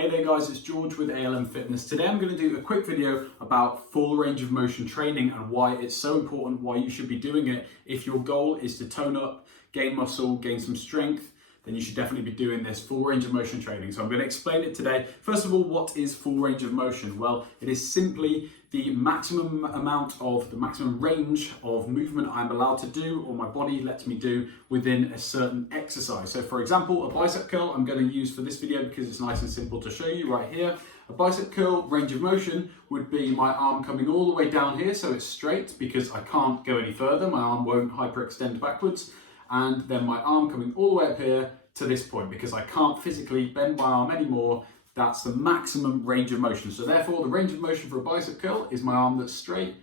Hey there guys, it's George with ALM Fitness. Today I'm going to do a quick video about full range of motion training and why it's so important, why you should be doing it. If your goal is to tone up, gain muscle, gain some strength, then you should definitely be doing this full range of motion training. So I'm going to explain it today. First of all, what is full range of motion? Well, it is simply the maximum range of movement I'm allowed to do, or my body lets me do within a certain exercise. So for example, a bicep curl I'm going to use for this video because it's nice and simple to show you right here. A bicep curl range of motion would be my arm coming all the way down here so it's straight because I can't go any further. My arm won't hyperextend backwards. And then my arm coming all the way up here to this point because I can't physically bend my arm anymore. That's the maximum range of motion. So therefore the range of motion for a bicep curl is my arm that's straight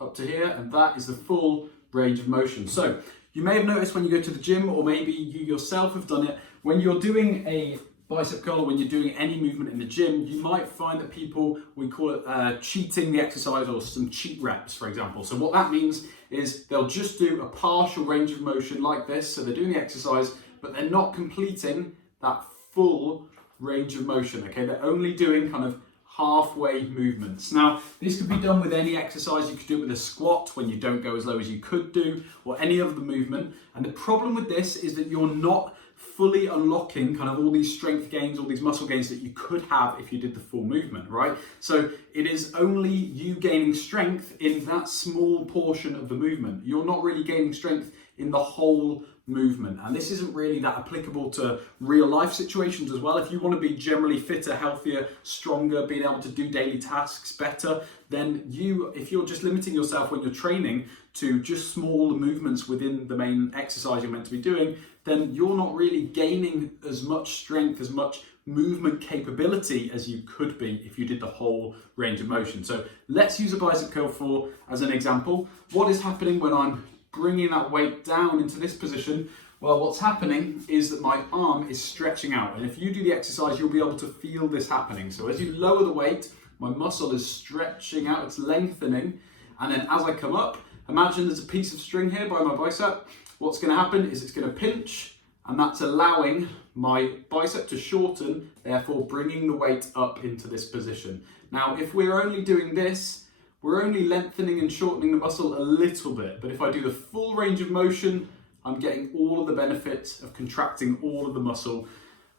up to here, and that is the full range of motion. So you may have noticed when you go to the gym, or maybe you yourself have done it, when you're doing a bicep curl or when you're doing any movement in the gym, you might find that people, we call it cheating the exercise, or some cheat reps, for example. So what that means is they'll just do a partial range of motion like this. So they're doing the exercise, but they're not completing that full range of motion, okay? They're only doing kind of halfway movements. Now, this could be done with any exercise. You could do it with a squat when you don't go as low as you could do, or any other movement. And the problem with this is that you're not fully unlocking kind of all these strength gains, all these muscle gains that you could have if you did the full movement, right? So it is only you gaining strength in that small portion of the movement. You're not really gaining strength in the whole movement. And this isn't really that applicable to real life situations as well. If you want to be generally fitter, healthier, stronger, being able to do daily tasks better, then if you're just limiting yourself when you're training to just small movements within the main exercise you're meant to be doing, then you're not really gaining as much strength, as much movement capability as you could be if you did the whole range of motion. So let's use a bicep curl as an example. What is happening when I'm bringing that weight down into this position? Well, what's happening is that my arm is stretching out. And if you do the exercise, you'll be able to feel this happening. So as you lower the weight, my muscle is stretching out, it's lengthening. And then as I come up, imagine there's a piece of string here by my bicep. What's going to happen is it's going to pinch, and that's allowing my bicep to shorten, therefore bringing the weight up into this position. Now, if we're only doing this, we're only lengthening and shortening the muscle a little bit. But if I do the full range of motion, I'm getting all of the benefits of contracting all of the muscle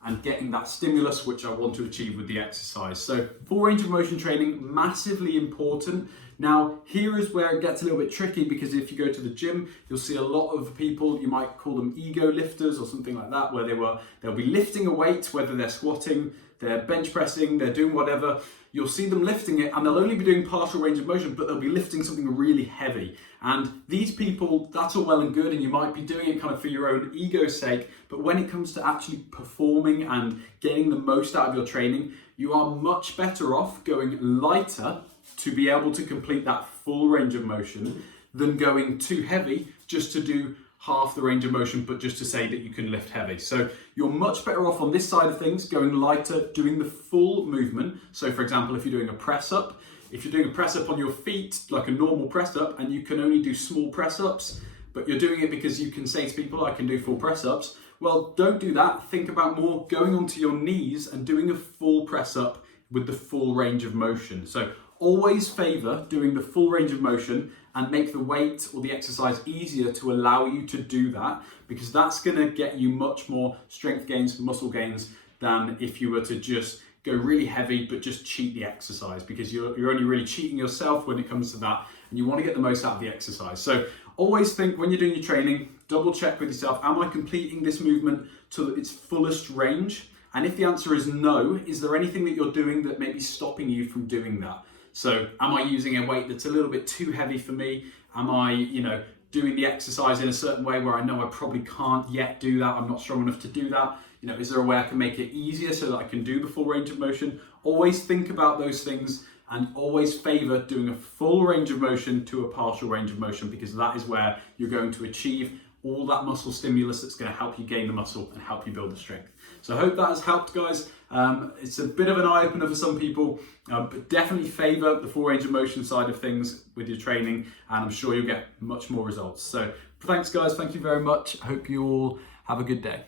and getting that stimulus which I want to achieve with the exercise. So full range of motion training, massively important. Now, here is where it gets a little bit tricky, because if you go to the gym, you'll see a lot of people, you might call them ego lifters or something like that, where they'll be lifting a weight, whether they're squatting, they're bench pressing, they're doing whatever. You'll see them lifting it, and they'll only be doing partial range of motion, but they'll be lifting something really heavy. And these people, that's all well and good, and you might be doing it kind of for your own ego's sake, but when it comes to actually performing and getting the most out of your training, you are much better off going lighter to be able to complete that full range of motion than going too heavy just to do half the range of motion, but just to say that you can lift heavy. So you're much better off on this side of things, going lighter, doing the full movement. So for example, if you're doing a press up, if you're doing a press up on your feet, like a normal press up, and you can only do small press ups, but you're doing it because you can say to people, I can do full press ups. Well, don't do that. Think about more going onto your knees and doing a full press up with the full range of motion. So always favor doing the full range of motion and make the weight or the exercise easier to allow you to do that, because that's going to get you much more strength gains, muscle gains, than if you were to just go really heavy but just cheat the exercise, because you're only really cheating yourself when it comes to that, and you want to get the most out of the exercise. So always think when you're doing your training, double check with yourself, am I completing this movement to its fullest range? And if the answer is no, is there anything that you're doing that may be stopping you from doing that? So am I using a weight that's a little bit too heavy for me? Am I, doing the exercise in a certain way where I know I probably can't yet do that? I'm not strong enough to do that. Is there a way I can make it easier so that I can do the full range of motion? Always think about those things, and always favor doing a full range of motion to a partial range of motion, because that is where you're going to achieve all that muscle stimulus that's going to help you gain the muscle and help you build the strength. So I hope that has helped, guys. It's a bit of an eye-opener for some people, but definitely favor the full range of motion side of things with your training, and I'm sure you'll get much more results. So thanks, guys. Thank you very much. I hope you all have a good day.